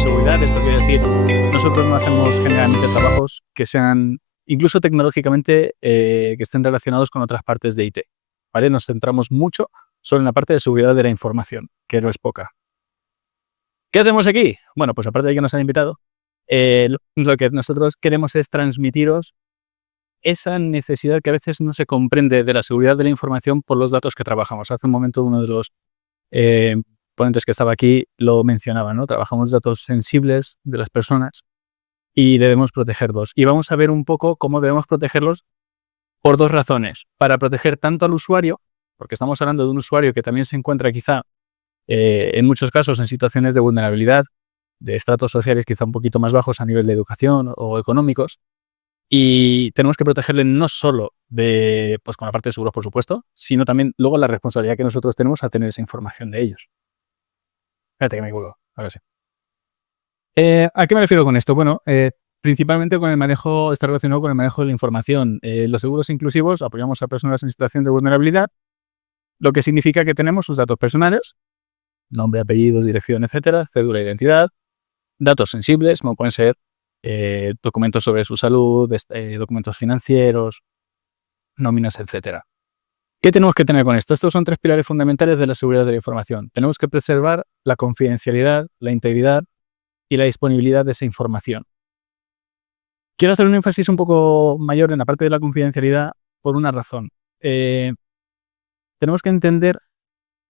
ciberseguridad. Esto quiere decir, nosotros no hacemos generalmente trabajos que sean, incluso tecnológicamente, que estén relacionados con otras partes de IT, ¿vale? Nos centramos mucho solo en la parte de seguridad de la información, que no es poca. ¿Qué hacemos aquí? Bueno, pues aparte de que nos han invitado, lo que nosotros queremos es transmitiros esa necesidad que a veces no se comprende de la seguridad de la información por los datos que trabajamos. Hace un momento uno de los eh, ponentes que estaba aquí lo mencionaba, ¿no? Trabajamos datos sensibles de las personas y debemos protegerlos. Y vamos a ver un poco cómo debemos protegerlos por dos razones. Para proteger tanto al usuario, porque estamos hablando de un usuario que también se encuentra quizá en muchos casos en situaciones de vulnerabilidad, de estratos sociales quizá un poquito más bajos a nivel de educación o económicos, y tenemos que protegerle no solo de, pues con la parte de seguros, por supuesto, sino también luego la responsabilidad que nosotros tenemos a tener esa información de ellos. Espérate que me equivoco, ahora sí. ¿A qué me refiero con esto? Bueno, principalmente con el manejo, está relacionado con el manejo de la información. Los seguros inclusivos apoyamos a personas en situación de vulnerabilidad, lo que significa que tenemos sus datos personales, nombre, apellidos, dirección, etcétera, cédula de identidad, datos sensibles, como pueden ser documentos sobre su salud, documentos financieros, nóminas, etcétera. ¿Qué tenemos que tener con esto? Estos son tres pilares fundamentales de la seguridad de la información. Tenemos que preservar la confidencialidad, la integridad y la disponibilidad de esa información. Quiero hacer un énfasis un poco mayor en la parte de la confidencialidad por una razón. Tenemos que entender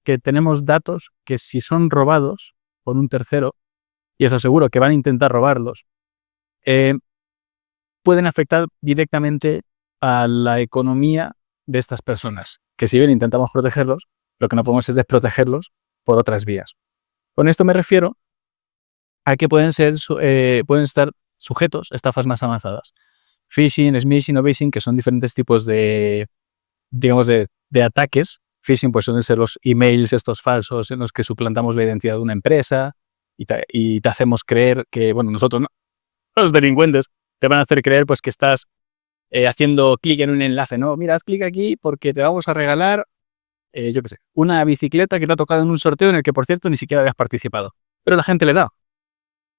que tenemos datos que si son robados por un tercero, y os aseguro que van a intentar robarlos, pueden afectar directamente a la economía de estas personas, que si bien intentamos protegerlos, lo que no podemos es desprotegerlos por otras vías. Con esto me refiero a que pueden estar sujetos a estafas más avanzadas. Phishing, smishing o basing, que son diferentes tipos de, digamos, de ataques. Phishing pues suelen ser los emails estos falsos en los que suplantamos la identidad de una empresa y te hacemos creer que, bueno, nosotros no, los delincuentes te van a hacer creer pues que estás haciendo clic en un enlace, ¿no? Mira, haz clic aquí porque te vamos a regalar, yo qué sé, una bicicleta que te ha tocado en un sorteo en el que, por cierto, ni siquiera habías participado. Pero la gente le da.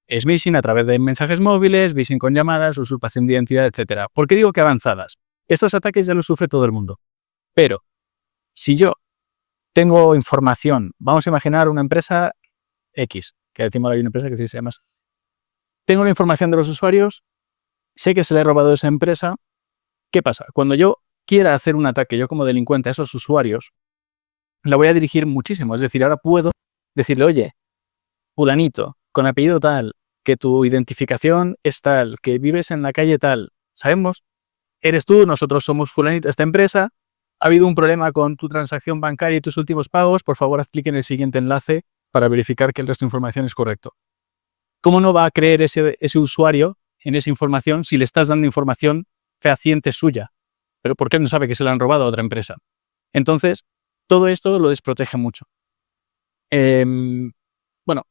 Smishing a través de mensajes móviles, phishing con llamadas, usurpación de identidad, etc. ¿Por qué digo que avanzadas? Estos ataques ya los sufre todo el mundo. Pero si yo tengo información, vamos a imaginar una empresa X, que decimos ahora hay una empresa que sí se llama así. Tengo la información de los usuarios, sé que se le ha robado a esa empresa. ¿Qué pasa? Cuando yo quiera hacer un ataque, yo como delincuente, a esos usuarios, la voy a dirigir muchísimo. Es decir, ahora puedo decirle, oye, fulanito, con apellido tal, que tu identificación es tal, que vives en la calle tal, sabemos, eres tú, nosotros somos fulanito, esta empresa, ha habido un problema con tu transacción bancaria y tus últimos pagos, por favor haz clic en el siguiente enlace para verificar que el resto de información es correcto. ¿Cómo no va a creer ese usuario en esa información si le estás dando información fehaciente suya? Pero ¿por qué no sabe que se la han robado a otra empresa? Entonces, todo esto lo desprotege mucho. Bueno,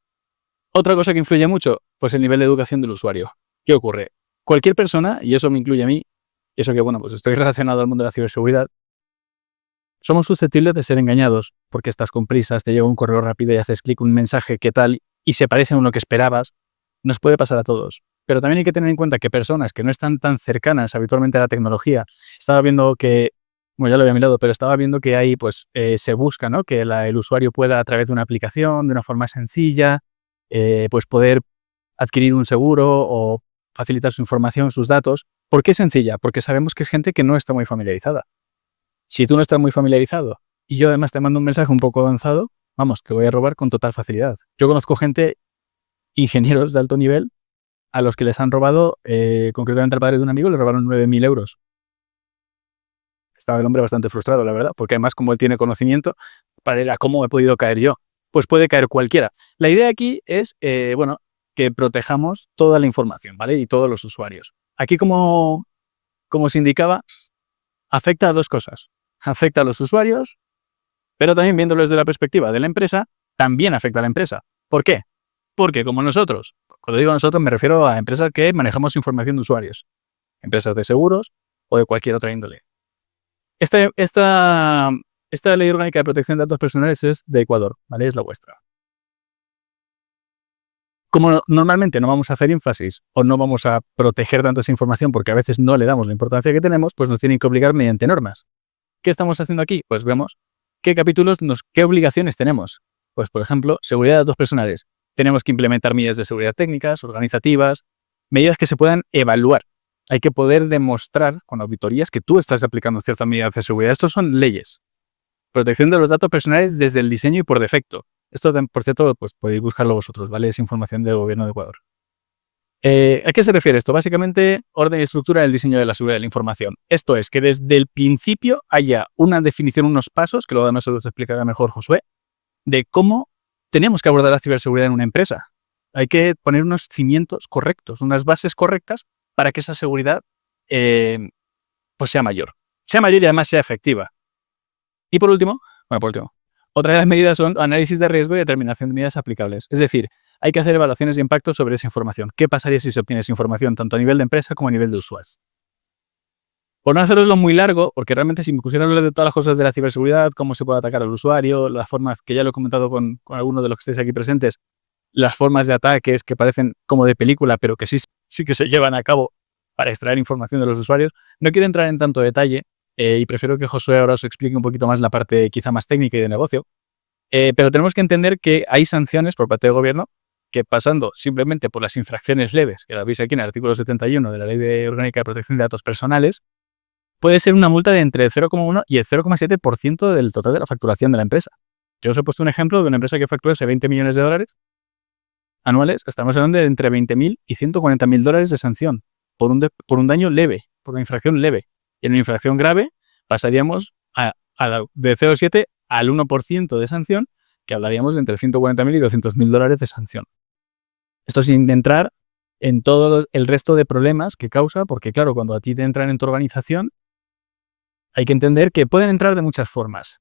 otra cosa que influye mucho, pues el nivel de educación del usuario. ¿Qué ocurre? Cualquier persona, y eso me incluye a mí, y eso que, bueno, pues estoy relacionado al mundo de la ciberseguridad, somos susceptibles de ser engañados porque estás con prisas, te llega un correo rápido y haces clic un mensaje que tal y se parece a uno que esperabas. Nos puede pasar a todos. Pero también hay que tener en cuenta que personas que no están tan cercanas habitualmente a la tecnología, estaba viendo que, bueno, ya lo había mirado, pero estaba viendo que ahí pues se busca, ¿no? Que el usuario pueda a través de una aplicación, de una forma sencilla, pues poder adquirir un seguro o facilitar su información, sus datos. ¿Por qué sencilla? Porque sabemos que es gente que no está muy familiarizada. Si tú no estás muy familiarizado y yo además te mando un mensaje un poco avanzado, vamos, te voy a robar con total facilidad. Yo conozco gente, ingenieros de alto nivel, a los que les han robado, concretamente al padre de un amigo, le robaron 9.000 euros. Estaba el hombre bastante frustrado, la verdad, porque además como él tiene conocimiento, para él, ¿a cómo he podido caer yo? Pues puede caer cualquiera. La idea aquí es, bueno, que protejamos toda la información, ¿vale? Y todos los usuarios. Aquí, como se indicaba, afecta a dos cosas. Afecta a los usuarios, pero también viéndolo desde la perspectiva de la empresa, también afecta a la empresa. ¿Por qué? Porque como nosotros, cuando digo nosotros me refiero a empresas que manejamos información de usuarios, empresas de seguros o de cualquier otra índole. Esta Ley Orgánica de Protección de Datos Personales es de Ecuador, ¿vale? Es la vuestra. como normalmente no vamos a hacer énfasis o no vamos a proteger tanto esa información porque a veces no le damos la importancia que tenemos, pues nos tienen que obligar mediante normas. ¿Qué estamos haciendo aquí? Pues vemos qué qué obligaciones tenemos. Pues, por ejemplo, seguridad de datos personales. Tenemos que implementar medidas de seguridad técnicas, organizativas, medidas que se puedan evaluar. Hay que poder demostrar con auditorías que tú estás aplicando ciertas medidas de seguridad. Estos son leyes. Protección de los datos personales desde el diseño y por defecto. Esto, por cierto, pues podéis buscarlo vosotros, ¿vale? Es información del Gobierno de Ecuador. ¿A qué se refiere esto? Básicamente, orden y estructura del diseño de la seguridad de la información. Esto es que desde el principio haya una definición, unos pasos, que luego además se los explicará mejor Josué, de cómo tenemos que abordar la ciberseguridad en una empresa. Hay que poner unos cimientos correctos, unas bases correctas para que esa seguridad pues sea mayor. Sea mayor y además sea efectiva. Y por último, otra de las medidas son análisis de riesgo y determinación de medidas aplicables. Es decir, hay que hacer evaluaciones de impacto sobre esa información. ¿Qué pasaría si se obtiene esa información tanto a nivel de empresa como a nivel de usuario? Por no haceroslo muy largo, porque realmente si me pusiera a hablar de todas las cosas de la ciberseguridad, cómo se puede atacar al usuario, las formas que ya lo he comentado con algunos de los que estáis aquí presentes, las formas de ataques que parecen como de película, pero que sí que se llevan a cabo para extraer información de los usuarios, no quiero entrar en tanto detalle y prefiero que Josué ahora os explique un poquito más la parte quizá más técnica y de negocio. Pero tenemos que entender que hay sanciones por parte del gobierno que pasando simplemente por las infracciones leves, que las veis aquí en el artículo 71 de la Ley Orgánica de Protección de Datos Personales, puede ser una multa de entre el 0,1 y el 0,7% del total de la facturación de la empresa. Yo os he puesto un ejemplo de una empresa que facturase 20 millones de dólares anuales. Estamos hablando de entre 20.000 y 140.000 dólares de sanción por un daño leve, por una infracción leve. Y en una infracción grave pasaríamos de 0,7 al 1% de sanción, que hablaríamos de entre 140.000 y 200.000 dólares de sanción. Esto sin entrar en todo el resto de problemas que causa, porque claro, cuando a ti te entran en tu organización, hay que entender que pueden entrar de muchas formas.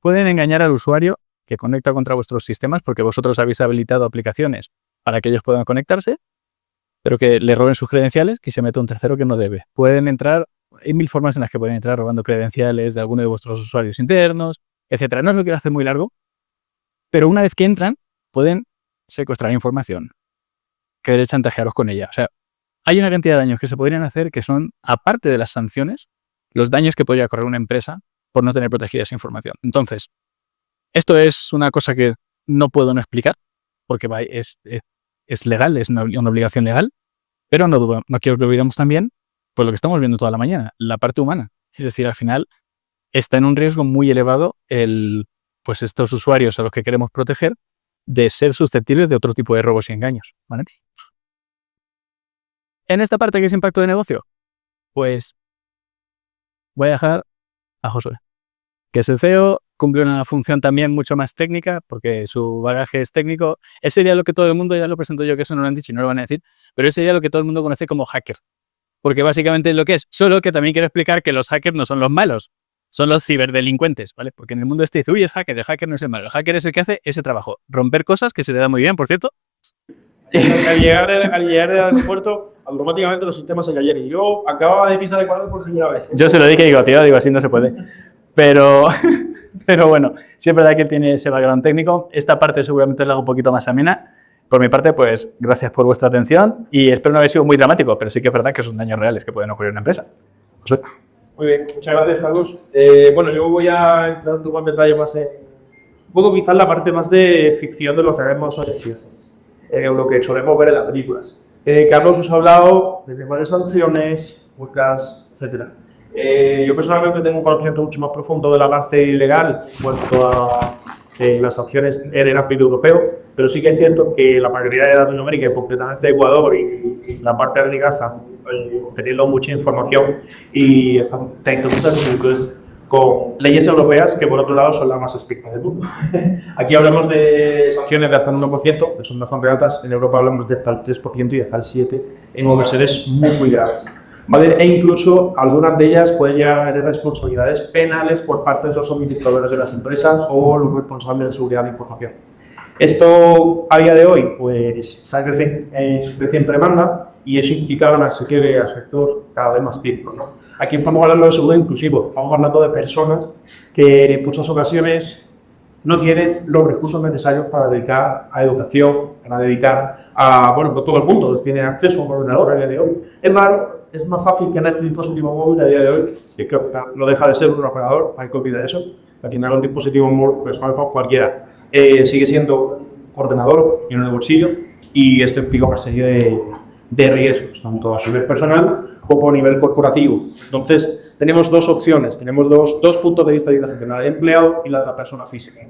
Pueden engañar al usuario que conecta contra vuestros sistemas porque vosotros habéis habilitado aplicaciones para que ellos puedan conectarse, pero que le roben sus credenciales y se meta un tercero que no debe. Pueden entrar, hay mil formas en las que pueden entrar robando credenciales de alguno de vuestros usuarios internos, etcétera. No os lo quiero hacer muy largo, pero una vez que entran, pueden secuestrar información, querer chantajearos con ella. O sea, hay una cantidad de daños que se podrían hacer que son, aparte de las sanciones, los daños que podría correr una empresa por no tener protegida esa información. Entonces, esto es una cosa que no puedo no explicar, porque es legal, es una obligación legal, pero no quiero que olvidemos también pues lo que estamos viendo toda la mañana, la parte humana. Es decir, al final está en un riesgo muy elevado pues estos usuarios a los que queremos proteger de ser susceptibles de otro tipo de robos y engaños, ¿vale? En esta parte que es impacto de negocio, pues voy a dejar a Josué, que es el CEO, cumple una función también mucho más técnica, porque su bagaje es técnico. Ese sería lo que todo el mundo, ya lo presento yo, que eso no lo han dicho y no lo van a decir, pero ese sería lo que todo el mundo conoce como hacker. Porque básicamente es lo que es. Solo que también quiero explicar que los hackers no son los malos, son los ciberdelincuentes, ¿vale? Porque en el mundo dice, uy, es hacker, el hacker no es el malo. El hacker es el que hace ese trabajo. Romper cosas, que se le da muy bien, por cierto. Al llegar al aeropuerto, automáticamente los sistemas se cayeron. Y yo acababa de pisar Ecuador por primera vez. Yo se lo dije y digo, tío, así no se puede. Pero bueno, sí es verdad que tiene ese background técnico. Esta parte seguramente la hago un poquito más amena. Por mi parte, pues gracias por vuestra atención y espero no haber sido muy dramático, pero sí que es verdad que son daños reales que pueden ocurrir en una empresa. Muy bien, muchas gracias, Carlos. Bueno, yo voy a entrar un poco en detalle más en un poco quizás la parte más de ficción de lo que vemos hoy en día, lo que solemos ver en las películas. Carlos os ha hablado de varias sanciones, multas, etc. Yo personalmente tengo un conocimiento mucho más profundo del avance ilegal en cuanto a las sanciones en el ámbito europeo, pero sí que es cierto que la mayoría de Latinoamérica, y concretamente Ecuador y la parte de Gaza, teniendo mucha información y tecnológicas con leyes europeas que por otro lado son las más estrictas del mundo. Aquí hablamos de sanciones de hasta el 1%, que son bastante altas. En Europa hablamos de hasta el 3% y hasta el 7% en ocasiones muy graves. ¿Vale? E incluso algunas de ellas pueden llegar a tener responsabilidades penales por parte de los administradores de las empresas o los responsables de seguridad de información. Esto a día de hoy pues está en creciente demanda y eso implica además que ve al sector cada vez más pequeño, ¿no? Aquí estamos hablando de seguridad inclusivo, estamos hablando de personas que en muchas ocasiones no tienen los recursos necesarios para dedicar a educación, para dedicar bueno, pues todo el mundo tiene acceso a un ordenador a día de hoy. Es más fácil tener tu dispositivo móvil a día de hoy, que no deja de ser un ordenador, hay que olvidar eso. Al final un dispositivo móvil, pues smartphone cualquiera, sigue siendo un ordenador y en el bolsillo, y esto implica una serie de riesgos, tanto a nivel personal como a nivel corporativo. Entonces, tenemos dos opciones, tenemos dos puntos de vista diferentes, la del empleado y la de la persona física.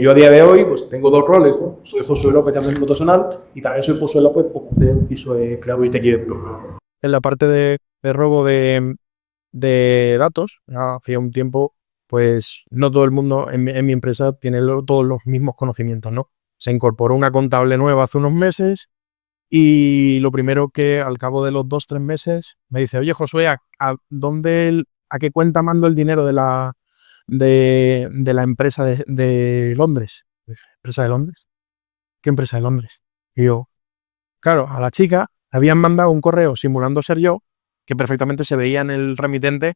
Yo a día de hoy pues tengo dos roles, ¿no? Soy Josué López también profesional y también soy Josué López porque soy creador y técnico. En la parte de robo de datos, hace un tiempo, pues no todo el mundo en mi empresa tiene todos los mismos conocimientos, ¿no? Se incorporó una contable nueva hace unos meses y lo primero que al cabo de los 2-3 meses me dice, oye Josué, ¿a qué cuenta mando el dinero de la empresa de Londres? ¿Empresa de Londres? ¿Qué empresa de Londres? Y yo, claro, a la chica le habían mandado un correo simulando ser yo, que perfectamente se veía en el remitente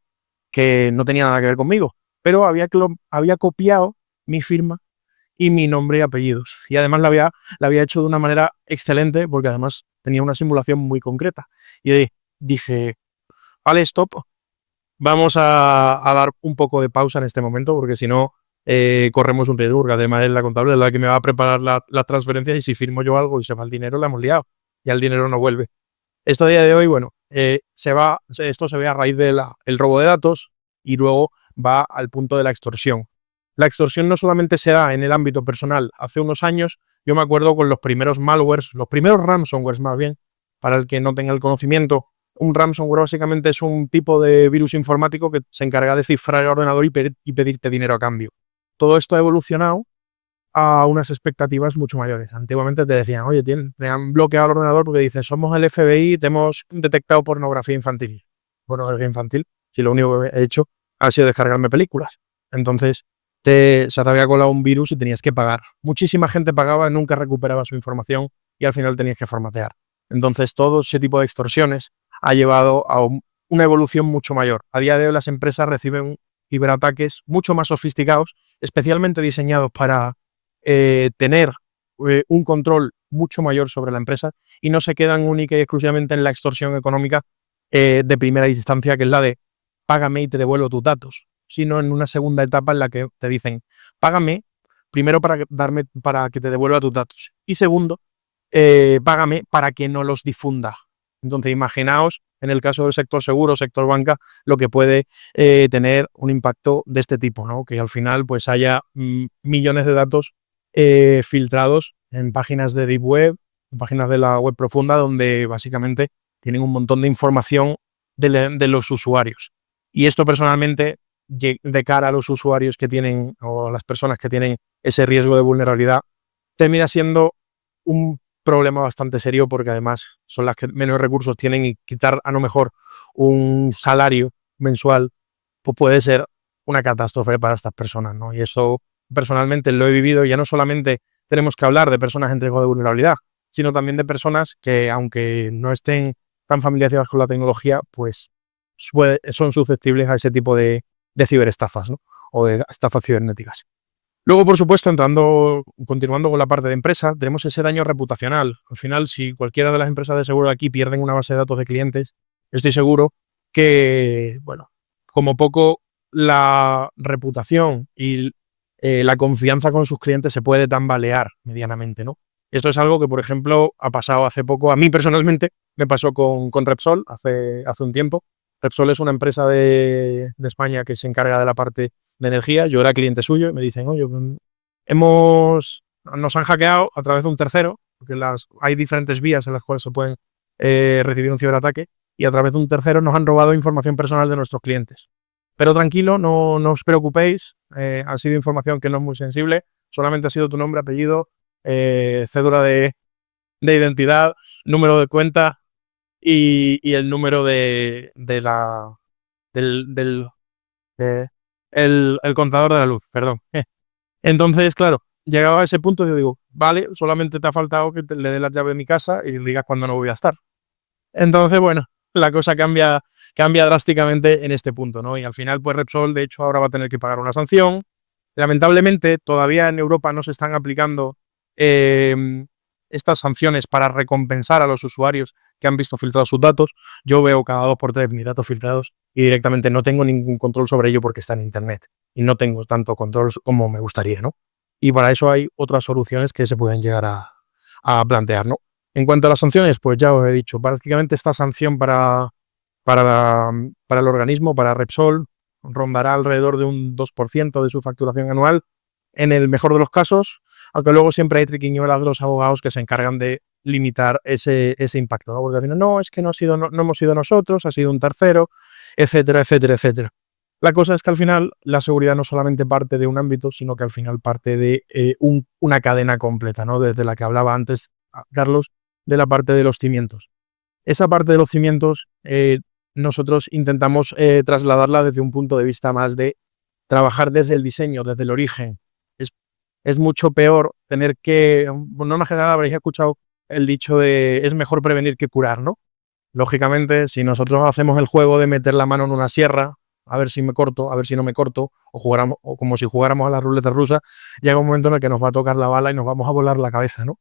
que no tenía nada que ver conmigo, pero había copiado mi firma y mi nombre y apellidos. Y además la había hecho de una manera excelente porque además tenía una simulación muy concreta. Y ahí dije, vale, stop, vamos a dar un poco de pausa en este momento porque si no corremos un riesgo, porque además es la contable la que me va a preparar las transferencias y si firmo yo algo y se va el dinero, la hemos liado. Ya el dinero no vuelve. Esto a día de hoy, bueno, esto se ve a raíz del robo de datos y luego va al punto de la extorsión. La extorsión no solamente se da en el ámbito personal. Hace unos años yo me acuerdo con los primeros malwares, los primeros ransomwares más bien, para el que no tenga el conocimiento. Un ransomware básicamente es un tipo de virus informático que se encarga de cifrar el ordenador y pedirte dinero a cambio. Todo esto ha evolucionado a unas expectativas mucho mayores. Antiguamente te decían, oye, te han bloqueado el ordenador porque dicen, somos el FBI, te hemos detectado pornografía infantil. Pornografía infantil, si lo único que he hecho ha sido descargarme películas. Entonces, se te había colado un virus y tenías que pagar. Muchísima gente pagaba, nunca recuperaba su información y al final tenías que formatear. Entonces, todo ese tipo de extorsiones ha llevado a una evolución mucho mayor. A día de hoy las empresas reciben ciberataques mucho más sofisticados, especialmente diseñados para tener un control mucho mayor sobre la empresa y no se quedan única y exclusivamente en la extorsión económica de primera instancia, que es la de págame y te devuelvo tus datos, sino en una segunda etapa en la que te dicen págame primero para que te devuelva tus datos y segundo, págame para que no los difunda. Entonces, imaginaos, en el caso del sector seguro, sector banca, lo que puede tener un impacto de este tipo, ¿no? Que al final pues haya millones de datos filtrados en páginas de Deep Web, en páginas de la web profunda, donde básicamente tienen un montón de información de los usuarios. Y esto personalmente, de cara a los usuarios que tienen o a las personas que tienen ese riesgo de vulnerabilidad, termina siendo un problema bastante serio porque además son las que menos recursos tienen y quitar a lo mejor un salario mensual pues puede ser una catástrofe para estas personas, ¿no? Y eso personalmente lo he vivido. Ya no solamente tenemos que hablar de personas en riesgo de vulnerabilidad, sino también de personas que, aunque no estén tan familiarizadas con la tecnología, pues son susceptibles a ese tipo de ciberestafas, ¿no? O de estafas cibernéticas. Luego, por supuesto, continuando con la parte de empresa, tenemos ese daño reputacional. Al final, si cualquiera de las empresas de seguro de aquí pierden una base de datos de clientes, estoy seguro que, bueno, como poco la reputación y la confianza con sus clientes se puede tambalear medianamente, ¿no? Esto es algo que, por ejemplo, ha pasado hace poco, a mí personalmente, me pasó con Repsol hace un tiempo. Repsol es una empresa de España que se encarga de la parte de energía. Yo era cliente suyo y me dicen, oye, nos han hackeado a través de un tercero, porque hay diferentes vías en las cuales se pueden recibir un ciberataque, y a través de un tercero nos han robado información personal de nuestros clientes. Pero tranquilo, no os preocupéis, ha sido información que no es muy sensible, solamente ha sido tu nombre, apellido, cédula de identidad, número de cuenta y el número del el contador de la luz, perdón. Entonces, claro, llegado a ese punto yo digo, vale, solamente te ha faltado que le dé las llaves de mi casa y digas cuándo no voy a estar. Entonces, bueno, la cosa cambia drásticamente en este punto, ¿no? Y al final, pues Repsol, de hecho, ahora va a tener que pagar una sanción. Lamentablemente, todavía en Europa no se están aplicando estas sanciones para recompensar a los usuarios que han visto filtrados sus datos. Yo veo cada 2 por 3 mis datos filtrados y directamente no tengo ningún control sobre ello porque está en Internet y no tengo tanto control como me gustaría, ¿no? Y para eso hay otras soluciones que se pueden llegar a plantear, ¿no? En cuanto a las sanciones, pues ya os he dicho, prácticamente esta sanción para el organismo, para Repsol, rondará alrededor de un 2% de su facturación anual, en el mejor de los casos, aunque luego siempre hay triquiñuelas de los abogados que se encargan de limitar ese impacto, ¿no? Porque al final, no, es que no hemos sido nosotros, ha sido un tercero, etcétera, etcétera, etcétera. La cosa es que al final la seguridad no solamente parte de un ámbito, sino que al final parte de una cadena completa, ¿no? Desde la que hablaba antes Carlos, de la parte de los cimientos. Esa parte de los cimientos nosotros intentamos trasladarla desde un punto de vista más de trabajar desde el diseño, desde el origen. Es mucho peor tener que, bueno, en general habréis escuchado el dicho de es mejor prevenir que curar, ¿no? Lógicamente, si nosotros hacemos el juego de meter la mano en una sierra, a ver si me corto, a ver si no me corto, o como si jugáramos a la ruleta rusa, llega un momento en el que nos va a tocar la bala y nos vamos a volar la cabeza, ¿no?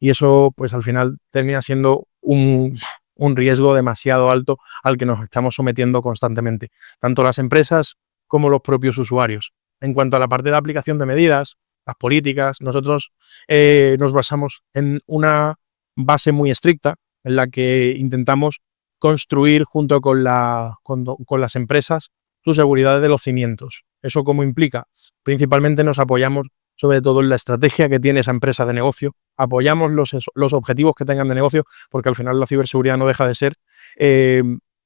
Y eso, pues al final termina siendo un riesgo demasiado alto al que nos estamos sometiendo constantemente, tanto las empresas como los propios usuarios. En cuanto a la parte de aplicación de medidas, las políticas, nosotros nos basamos en una base muy estricta en la que intentamos construir junto con las empresas su seguridad de los cimientos. ¿Eso cómo implica? Principalmente nos apoyamos sobre todo en la estrategia que tiene esa empresa de negocio, apoyamos los objetivos que tengan de negocio, porque al final la ciberseguridad no deja de ser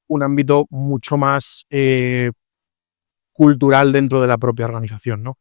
un ámbito mucho más cultural dentro de la propia organización, ¿no?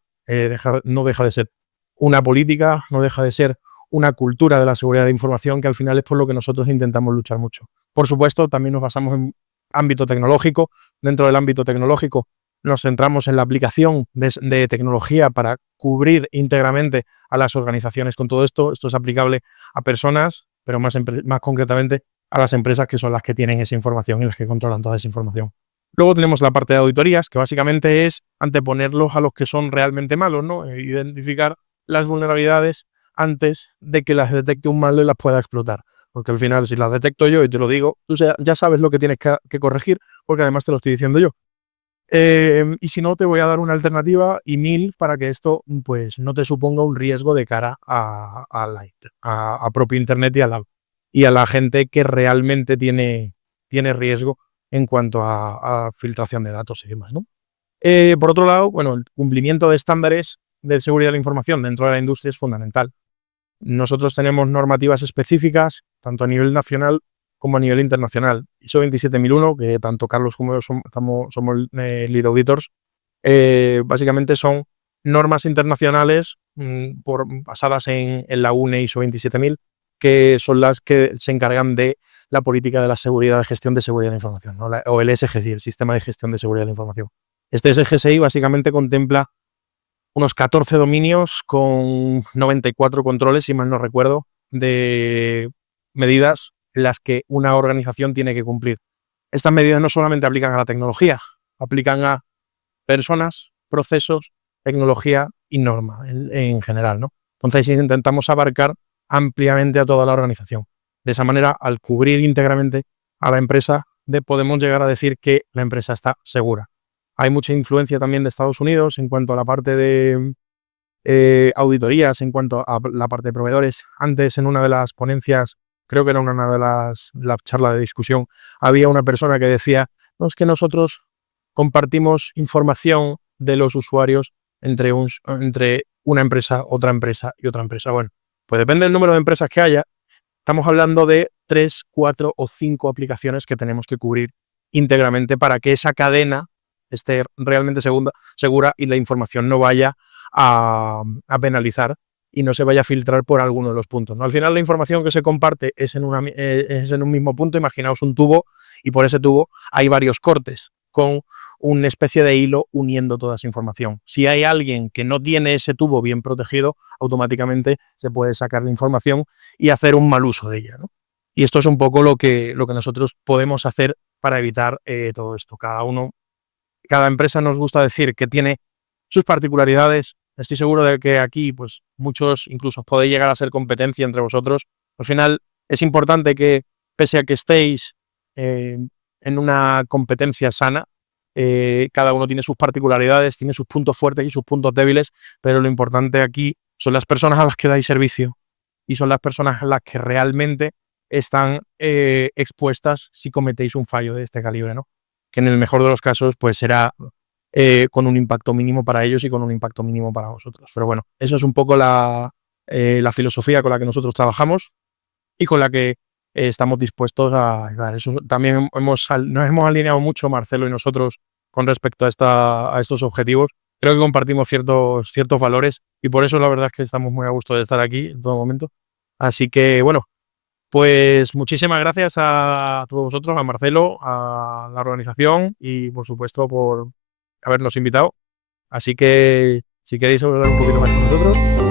No deja de ser una política, no deja de ser una cultura de la seguridad de información, que al final es por lo que nosotros intentamos luchar mucho. Por supuesto, también nos basamos en ámbito tecnológico. Dentro del ámbito tecnológico nos centramos en la aplicación de tecnología para cubrir íntegramente a las organizaciones con todo esto. Esto es aplicable a personas, pero más concretamente a las empresas que son las que tienen esa información y las que controlan toda esa información. Luego tenemos la parte de auditorías, que básicamente es anteponerlos a los que son realmente malos, ¿no? Identificar las vulnerabilidades antes de que las detecte un malo y las pueda explotar. Porque al final, si las detecto yo y te lo digo, tú ya sabes lo que tienes que corregir, porque además te lo estoy diciendo yo. Y si no, te voy a dar una alternativa y 1000 para que esto pues, no te suponga un riesgo de cara a propio Internet y a la gente que realmente tiene riesgo en cuanto a filtración de datos y demás, ¿no? Por otro lado, bueno, el cumplimiento de estándares de seguridad de la información dentro de la industria es fundamental. Nosotros tenemos normativas específicas, tanto a nivel nacional como a nivel internacional. ISO 27001, que tanto Carlos como yo somos lead auditors, básicamente son normas internacionales basadas en la UNE ISO 27000, que son las que se encargan de la política de la seguridad, de gestión de seguridad de la información, ¿no? O el SGSI, el Sistema de Gestión de Seguridad de la Información. Este SGSI básicamente contempla unos 14 dominios con 94 controles, si mal no recuerdo, de medidas en las que una organización tiene que cumplir. Estas medidas no solamente aplican a la tecnología, aplican a personas, procesos, tecnología y norma en general, ¿no? Entonces intentamos abarcar ampliamente a toda la organización. De esa manera, al cubrir íntegramente a la empresa, podemos llegar a decir que la empresa está segura. Hay mucha influencia también de Estados Unidos en cuanto a la parte de auditorías, en cuanto a la parte de proveedores. Antes, en una de las ponencias, creo que era una de las charlas de discusión, había una persona que decía, no, es que nosotros compartimos información de los usuarios entre una empresa, otra empresa y otra empresa. Bueno, pues depende del número de empresas que haya. Estamos hablando de 3, 4 o 5 aplicaciones que tenemos que cubrir íntegramente para que esa cadena esté realmente segura y la información no vaya a penalizar y no se vaya a filtrar por alguno de los puntos, ¿no? Al final la información que se comparte es en un mismo punto. Imaginaos un tubo y por ese tubo hay varios cortes con una especie de hilo uniendo toda esa información. Si hay alguien que no tiene ese tubo bien protegido, automáticamente se puede sacar la información y hacer un mal uso de ella, ¿no? Y esto es un poco lo que nosotros podemos hacer para evitar todo esto. Cada empresa nos gusta decir que tiene sus particularidades. Estoy seguro de que aquí, pues muchos incluso podéis llegar a ser competencia entre vosotros, Al final es importante que, pese a que estéis en una competencia sana, cada uno tiene sus particularidades, tiene sus puntos fuertes y sus puntos débiles, pero lo importante aquí son las personas a las que dais servicio y son las personas a las que realmente están expuestas si cometéis un fallo de este calibre, ¿no? Que en el mejor de los casos pues será con un impacto mínimo para ellos y con un impacto mínimo para vosotros. Pero bueno, eso es un poco la filosofía con la que nosotros trabajamos y con la que estamos dispuestos a ayudar. Eso también nos hemos alineado mucho, Marcelo y nosotros, con respecto a estos objetivos. Creo que compartimos ciertos valores y por eso la verdad es que estamos muy a gusto de estar aquí en todo momento. Así que bueno, pues muchísimas gracias a todos vosotros, a Marcelo, a la organización y por supuesto por habernos invitado. Así que si queréis hablar un poquito más con nosotros.